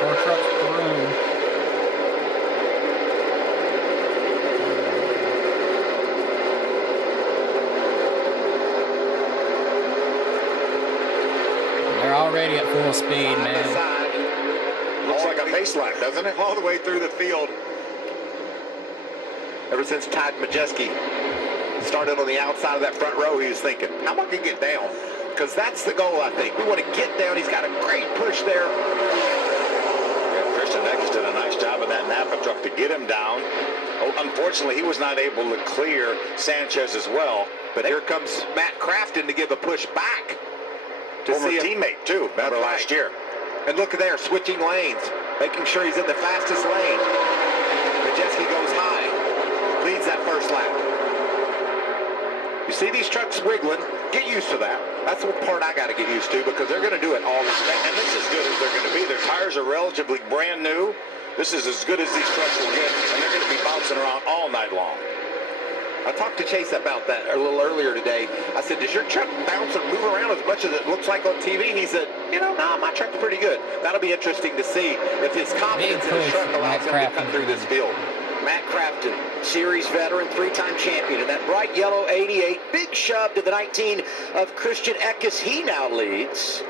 4 trucks through. They're already at full speed, man. Looks like a baseline, doesn't it? All the way through the field. Ever since Todd Majeski started on the outside of that front row, he was thinking, how am I going to get down? Because that's the goal, I think. We want to get down. He's got a great push there. Yeah, Christian Eckes did a nice job in that Napa truck to get him down. Oh, unfortunately, he was not able to clear Sanchez as well. But here comes Matt Crafton to give a push back. To Former see a teammate, too, remember last year. And look there, switching lanes, making sure he's in the fastest lane. Majeski goes high, leads that first lap. You see these trucks wiggling, get used to that. That's the part I got to get used to because they're going to do it all the time. And this is good as they're going to be. Their tires are relatively brand new. This is as good as these trucks will get, and they're going to be bouncing around all night long. I talked to Chase about that a little earlier today. I said, does your truck bounce and move around as much as it looks like on TV? He said, you know, no, my truck's pretty good. That'll be interesting to see if his confidence in his truck allows him to cut through this field. Matt Crafton, series veteran, 3-time champion. And that bright yellow 88, big shove to the 19 of Christian Eckes. He now leads.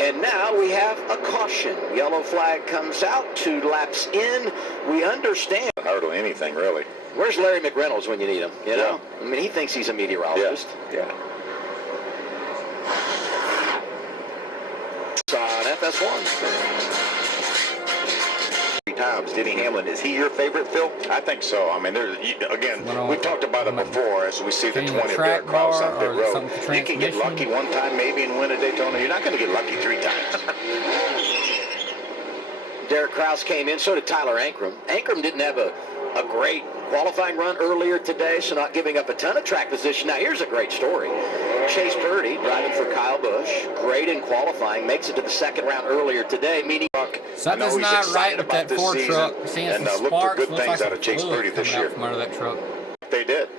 And now we have a caution. Yellow flag comes out, 2 laps in. We understand. Hardly anything, really. Where's Larry McReynolds when you need him? You know? I mean, he thinks he's a meteorologist. Yeah. On FS1. 3 times, Denny Hamlin. Is he your favorite, Phil? I think so. I mean, again, we've talked about it before as we see the 20 of track Derek Kraus on pit road. You can get lucky one time maybe and win a Daytona. You're not going to get lucky 3 times. Derek Kraus came in, so did Tyler Ankrum. Ankrum didn't have a great qualifying run earlier today, so not giving up a ton of track position. Now, here's a great story. Chase Purdy, driving for Kyle Busch, great in qualifying, makes it to the 2nd round earlier today, meaning... Something's not right with that Ford truck. Seeing some look for sparks, good things out of Chase Purdy this year. From under that truck. They did.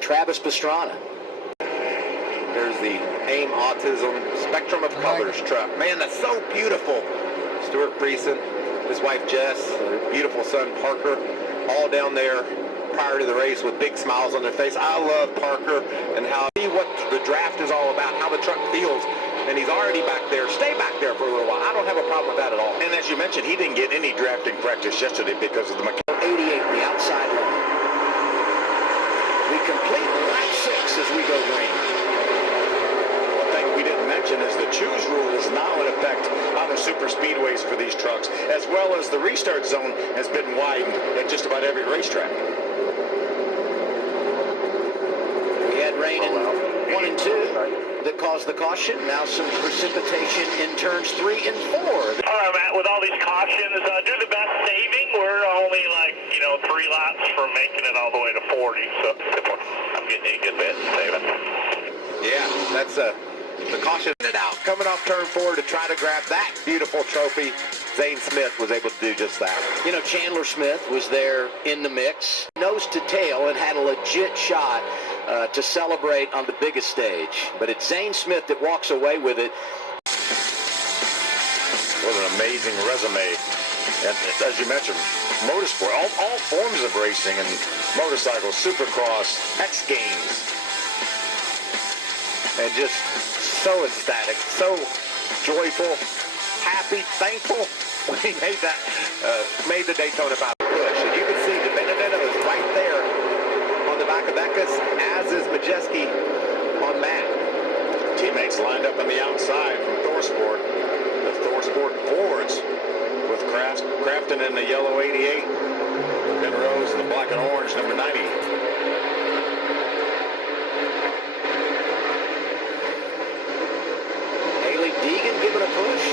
Travis Pastrana. There's the AIM Autism Spectrum of Colors truck. Man, that's so beautiful. Stuart Friesen, his wife Jess, their beautiful son Parker, all down there prior to the race with big smiles on their face. I love Parker and how see what the draft is all about, how the truck feels. And he's already back there. Stay back there for a little while. I don't have a problem with that at all. And as you mentioned, he didn't get any drafting practice yesterday because of the 88 in the outside line. We complete lap 6 as we go green. One thing we didn't mention is the choose rule is now in effect on the super speedways for these trucks, as well as the restart zone has been widened at just about every racetrack. We had rain in 1 and 2 that caused the caution. Now some precipitation in turns 3 and 4. All right, Matt, with all these cautions, do the best saving. We're only 3 laps from making it all the way to 40, so I'm getting a good bit saving. Yeah, that's the caution it out. Coming off turn 4 to try to grab that beautiful trophy. Zane Smith was able to do just that. You know, Chandler Smith was there in the mix, nose to tail, and had a legit shot to celebrate on the biggest stage. But it's Zane Smith that walks away with it. What an amazing resume. And as you mentioned, motorsport, all forms of racing and motorcycles, supercross, X Games. And just so ecstatic, so joyful, happy, thankful when he made that, made the Daytona 500 push. And you can see the Benedetto is right there on the back of Eckes, as is Majeski on Matt. Teammates lined up on the outside from ThorSport. The ThorSport Fords with Crafton in the yellow 88. Ben Rose in the black and orange, number 90. Deegan giving a push,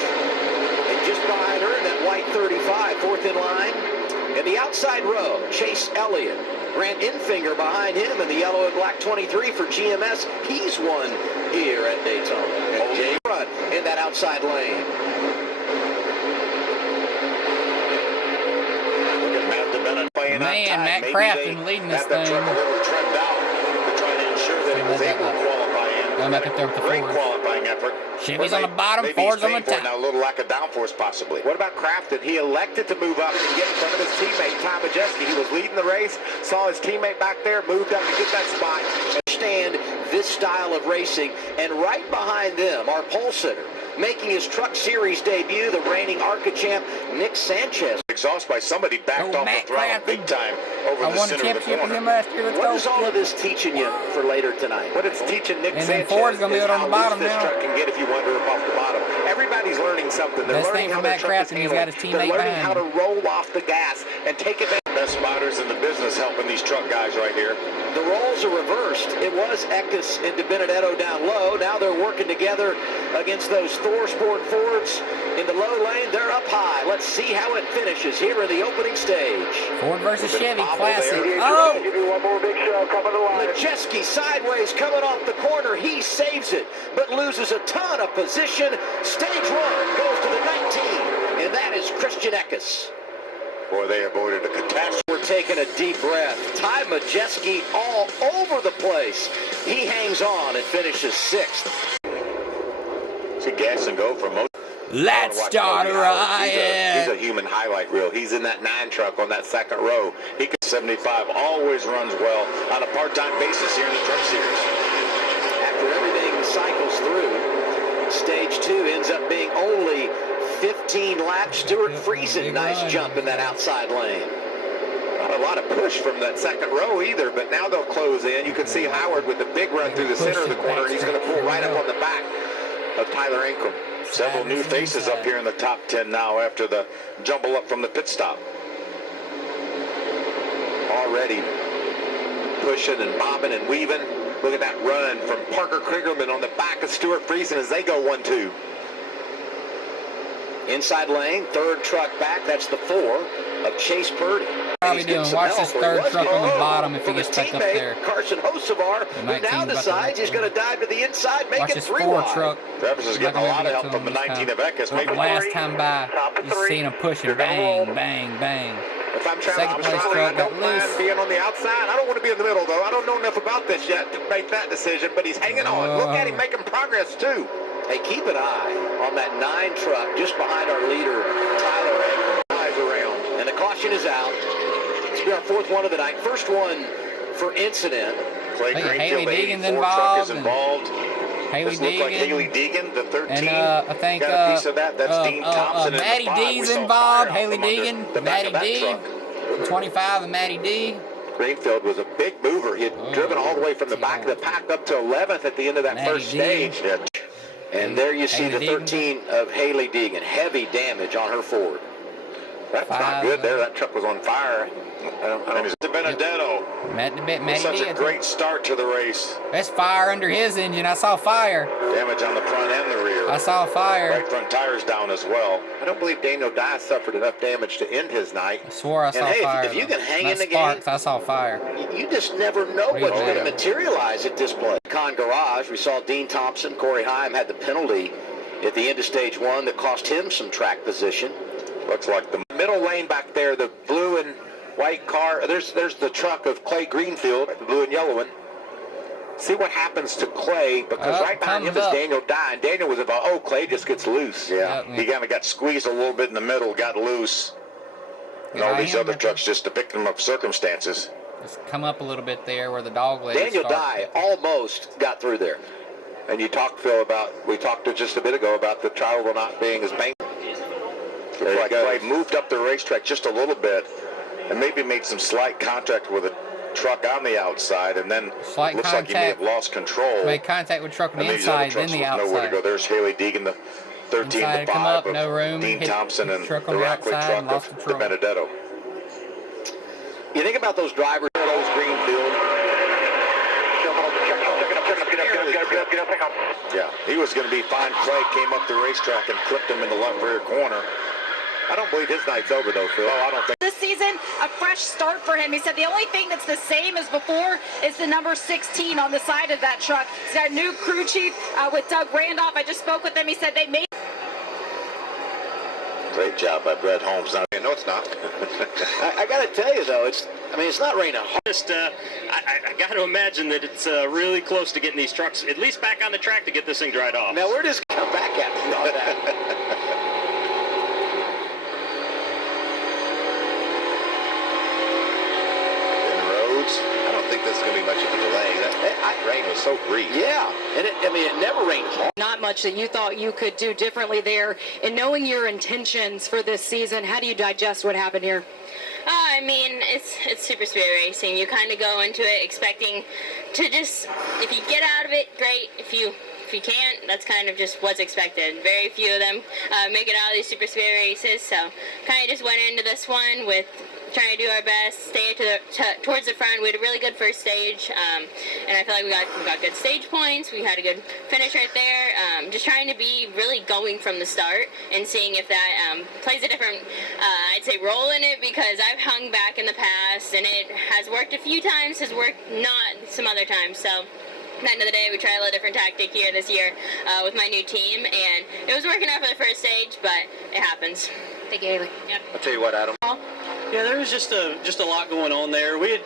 and just behind her in that white 35, 4th in line. In the outside row, Chase Elliott, Grant Infinger behind him, and the yellow and black 23 for GMS. He's won here at Daytona. And Jay Rudd in that outside lane. Look at Matt DeBennett playing Man, on time. Matt Maybe Crafton leading this that thing. truck a little trimmed out to try to ensure that he was able to qualify in. Going back up there with the Great Ford. qualifying effort. Chevy's on the bottom, maybe Ford's he's on the paying for it top. now, a little lack of downforce possibly. What about Crafton? He elected to move up and get in front of his teammate, Ty Majeski. He was leading the race, saw his teammate back there, moved up to get that spot. Understand this style of racing, and right behind them, our pole sitter, making his Truck Series debut, the reigning ARCA champ, Nick Sanchez. Exhaust by somebody backed off the throttle big time over I the won a center of the championship with him corner. last year. Let's What go. is all of this teaching you for later tonight? What it's teaching Nick And then Sanchez Ford's gonna be is out on how the bottom loose this now. truck can get if you wonder up off the bottom. Everybody's learning something. They're Best learning thing how from their Matt truck is Crafton, he's handled. got his They're teammate learning behind how to him. roll off the gas and take advantage. Best spotters in the business helping these truck guys right here. The roles are reversed. It was Eckes and DiBenedetto down low. Now they're working together against those ThorSport Fords in the low lane. They're up high. Let's see how it finishes here in the opening stage. Ford versus Chevy, bobble classic. there. Oh! Give you one more big show coming to line. Majeski sideways coming off the corner. He saves it, but loses a ton of position. Stage one goes to the 19, and that is Christian Eckes. Boy, they avoided a catastrophe. We're taking a deep breath. Ty Majeski all over the place. He hangs on and finishes 6th. See gas and go for most. Let's start a He's a riot. human highlight reel. He's in that 9 truck on that second row. He could 75 always runs well on a part-time basis here in the Truck Series. After everything cycles through, stage 2 ends up being only 15 laps. Stuart Friesen, nice jump in that outside lane. Not a lot of push from that second row either, but now they'll close in. You can see Howard with a big run through the center of the corner, and he's going to pull right up on the back of Tyler Ankrum. Several new faces up here in the top 10 now after the jumble up from the pit stop. Already pushing and bobbing and weaving. Look at that run from Parker Kriegerman on the back of Stuart Friesen as they go 1-2. Inside lane, third truck back. That's the 4 of Chase Purdy. How He's we getting doing? some Watch help. this He third was truck on the getting bottom if he from gets his stuck up teammate, there. Carson Hocevar, who 19's now about to decides he's wreck going to dive to the inside, make Watch it this 3 Ford wide. truck. Travis is getting a lot of help from the 19 of Eckes. Maybe Last time by, you seen him pushing, bang, bang, bang. If I'm Second Travis place Armstrong, truck I got don't mind loose. being on the outside. I don't want to be in the middle, though. I don't know enough about this yet to make that decision, but he's hanging on. Look at him making progress, too. Hey, keep an eye on that 9 truck just behind our leader, Tyler Ankrum. Eyes around. And the caution is out. This will be our 4th one of the night. First one for incident. Clay Hey, Greenfield, Haley the Deegan's 84 truck is involved, involved. Haley This looked like Haley Deegan. Deegan, the 13. And I think got a piece of that. That's Dean Thompson in Matty the 5. We D's saw involved. fire Haley from under Deegan, the back Matty of that D, truck. 25 and Matty D. Greenfield was a big mover. He had driven all the way from the back of the pack up to 11th at the end of that Matty first D. stage. Yeah. And there you see Haley the 13 of Haley Deegan. Heavy damage on her Ford. That's not good there. That truck was on fire. And it's DiBenedetto. Matty Such D. a great start to the race. That's fire under his engine. I saw fire. Damage on the front and the rear. I saw fire. Right front tires down as well. I don't believe Daniel Dye suffered enough damage to end his night. I swore I saw hey, fire. if you though. can hang Not in the sparks, game- I saw fire. You just never know what's yeah. going to materialize at this place. Con Garage, we saw Dean Thompson, Corey Heim had the penalty at the end of stage 1 that cost him some track position. Looks like the Middle lane back there, the blue and white car. There's the truck of Clay Greenfield, the blue and yellow one. See what happens to Clay, because right behind him comes is up. Daniel Dye, and Daniel was about, oh, Clay just gets loose. Yeah, Yep. he kind of got squeezed a little bit in the middle, got loose. And all Yeah, these I am other with trucks just a victim of circumstances. Just come up a little bit there where the dog legs Daniel start. Dye almost got through there. And you talked, Phil, we talked just a bit ago about the travel not being as painful. Looks like Clay moved up the racetrack just a little bit and maybe made some slight contact with a truck on the outside, and then Slight looks like he may have contact. lost control. Made contact with truck on And the these other inside, then trucks the with nowhere to outside. go. There's Haley Deegan, the 13, Inside the to come 5 up, of no room, Dean hit Thompson, and truck the on the Rockley outside truck and lost of control. DiBenedetto. You think about those drivers, those Greenfield. Yeah, he was going to be fine. Clay came up the racetrack and clipped him in the left rear corner. I don't believe his night's over, though, Phil. Oh, I don't think. This season, a fresh start for him. He said the only thing that's the same as before is the number 16 on the side of that truck. He's got a new crew chief with Doug Randolph. I just spoke with him. He said they made Great job by Brett Holmes. No, it's not. I got to tell you, though, it's not raining hard. Just, I got to imagine that it's really close to getting these trucks at least back on the track to get this thing dried off. Now, we're just come back at me on that. I don't think this is going to be much of a delay. That rain was so brief. Yeah, and it never rained hard. Not much that you thought you could do differently there. And knowing your intentions for this season, how do you digest what happened here? I mean, it's super speed racing. You kind of go into it expecting to just, if you get out of it, great. If you can't, that's kind of just what's expected. Very few of them make it out of these super speed races, so kind of just went into this one with trying to do our best, stay towards the front. We had a really good first stage, and I feel like we got good stage points. We had a good finish right there. Just trying to be really going from the start and seeing if that plays a different, I'd say, role in it, because I've hung back in the past, and it has worked a few times, has worked not some other times. So at the end of the day, we tried a little different tactic here this year with my new team, and it was working out for the first stage, but it happens. Thank you, Haley. Yep. I'll tell you what, Adam. Yeah, there was just a lot going on there. We had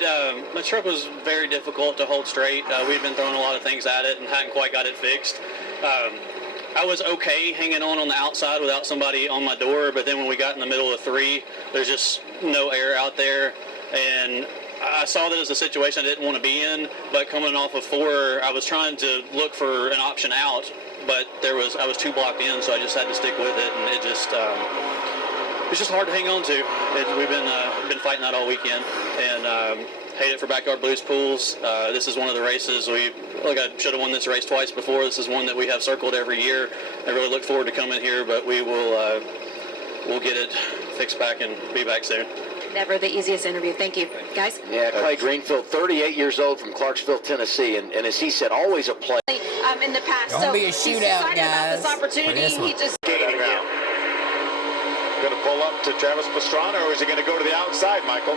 my truck was very difficult to hold straight. We'd been throwing a lot of things at it and hadn't quite got it fixed. I was okay hanging on the outside without somebody on my door, but then when we got in the middle of 3, there's just no air out there, and I saw that as a situation I didn't want to be in. But coming off of 4, I was trying to look for an option out, but I was too blocked in, so I just had to stick with it, and it just. It's just hard to hang on to. We've been fighting that all weekend, and hate it for Backyard Blues Pools. This is one of the races I should have won this race twice before. This is one that we have circled every year. I really look forward to coming here, but we'll get it fixed back and be back soon. Never the easiest interview. Thank you, guys. Yeah, Clay Greenfield, 38 years old from Clarksville, Tennessee, and as he said, always a play. In the past, Don't so be a he's shootout, excited about this guys, opportunity. for this one. He just Going to pull up to Travis Pastrana, or is he going to go to the outside, Michael?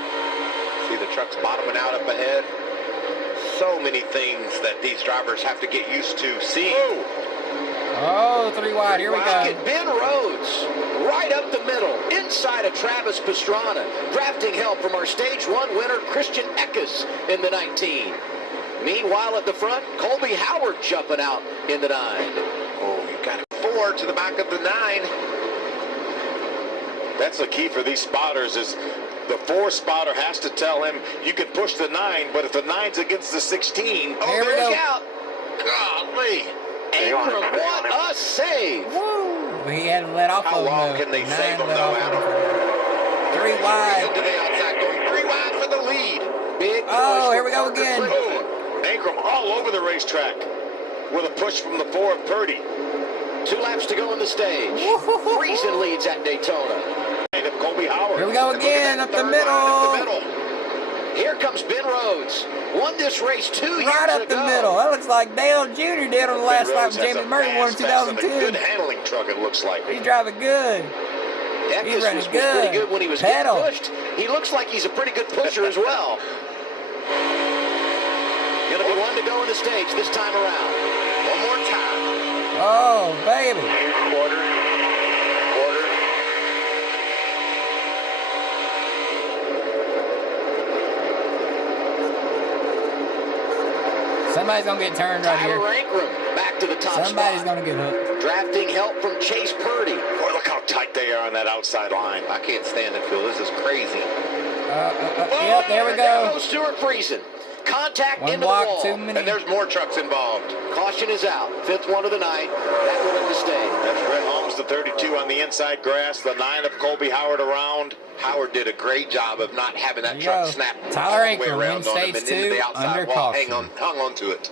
See the trucks bottoming out up ahead. So many things that these drivers have to get used to seeing. Oh, 3 wide. Here we Look go. at Ben Rhodes, right up the middle, inside of Travis Pastrana, drafting help from our Stage 1 winner, Christian Eckes, in the 19. Meanwhile, at the front, Colby Howard jumping out in the 9. Oh, you got 4 to the back of the 9. That's the key for these spotters is the 4 spotter has to tell him you can push the 9, but if the 9's against the 16, Oh, Here we look go. out. Golly. Ingram, what a save! Woo! He had to let off How of long him. can they 9 save him, let though, off Adam? him. 3 wide. Into the outside, going 3 wide for the lead. Big Oh, push here for we go Parker again. Clifford. Ingram all over the racetrack with a push from the 4 of Purdy. 2 laps to go on the stage. Friesen leads at Daytona. And of Colby Howard. Here we go again, up the middle. Here comes Ben Rhodes. Won this race 2 years ago. Right up the middle. That looks like Dale Jr. did on the last lap. Rhodes has Jamie a Murray won in fast, fast, and a 2010. good handling truck, it looks like. He's driving good. Eckes He's running was pretty good when he was Pedal. getting pushed. He looks like he's a pretty good pusher as well. Going to be 1 to go on the stage this time around. One more time. Oh, baby. Quarter. Somebody's going to get turned right Tyler here. Ankrum back to the top Somebody's spot. going to get hooked. Drafting help from Chase Purdy. Boy, look how tight they are on that outside line. I can't stand it, Phil. This is crazy. Yep, there we There go. goes Stuart Friesen. Contact One into block, the wall. too many. And there's more trucks involved. Caution is out. 5th one of the night. That will end the stage. That's Brett Holmes, the 32 on the inside grass. The 9 of Colby Howard around. Howard did a great job of not having that There you truck go. snap Tyler all the way Ankrum around wins on him stage and into 2 the outside under wall. caution. Hung on to it.